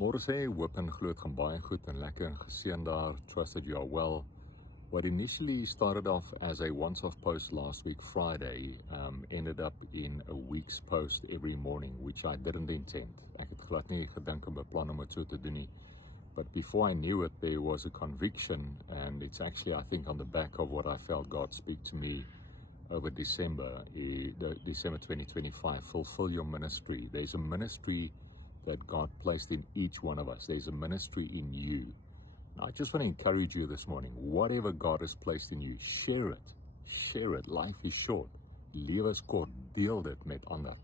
Môre sê, hoop en glo dit gaan baie goed en lekker en geseën daar. Trust that you are well. What initially started off as a once-off post last week Friday ended up in a week's post every morning, which I didn't intend. Ek het glad nie gedink en beplan om dit so te doen nie. But before I knew it, there was a conviction, and it's actually, I think, on the back of what I felt God speak to me over December 2025, fulfill your ministry. There's a ministry that God placed in each one of us. There's a ministry in you. Now, I just want to encourage you this morning, whatever God has placed in you, share it. Share it. Life is short. Lewe is kort. Deel dit met ander.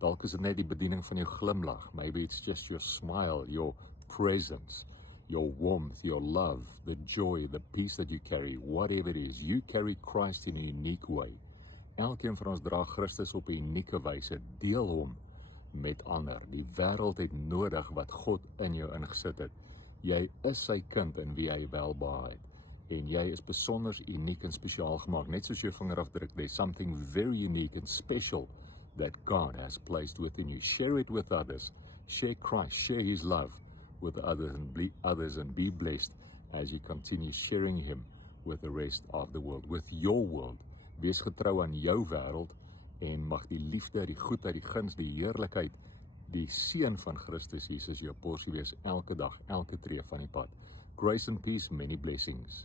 Dalk is dit net die bediening van jou glimlach. Maybe it's just your smile, your presence, your warmth, your love, the joy, the peace that you carry, whatever it is. You carry Christ in a unique way. Elkeen van ons dra Christus op 'n unieke wyse. Deel hom met ander. Die wêreld het nodig wat God in jou ingesit het. Jy is sy kind in wie hy welbehaag het. En jy is besonder uniek en spesiaal gemaak. Net soos jou vingerafdruk, there's something very unique and special that God has placed within you. Share it with others. Share Christ, share his love with others and be blessed as you continue sharing him with the rest of the world, with your world. Wees getrou aan jou wêreld en mag die liefde, die goedheid, die guns, die heerlikheid, die seën van Christus Jesus jou porsie wees elke dag, elke tree van die pad. Grace and peace, many blessings.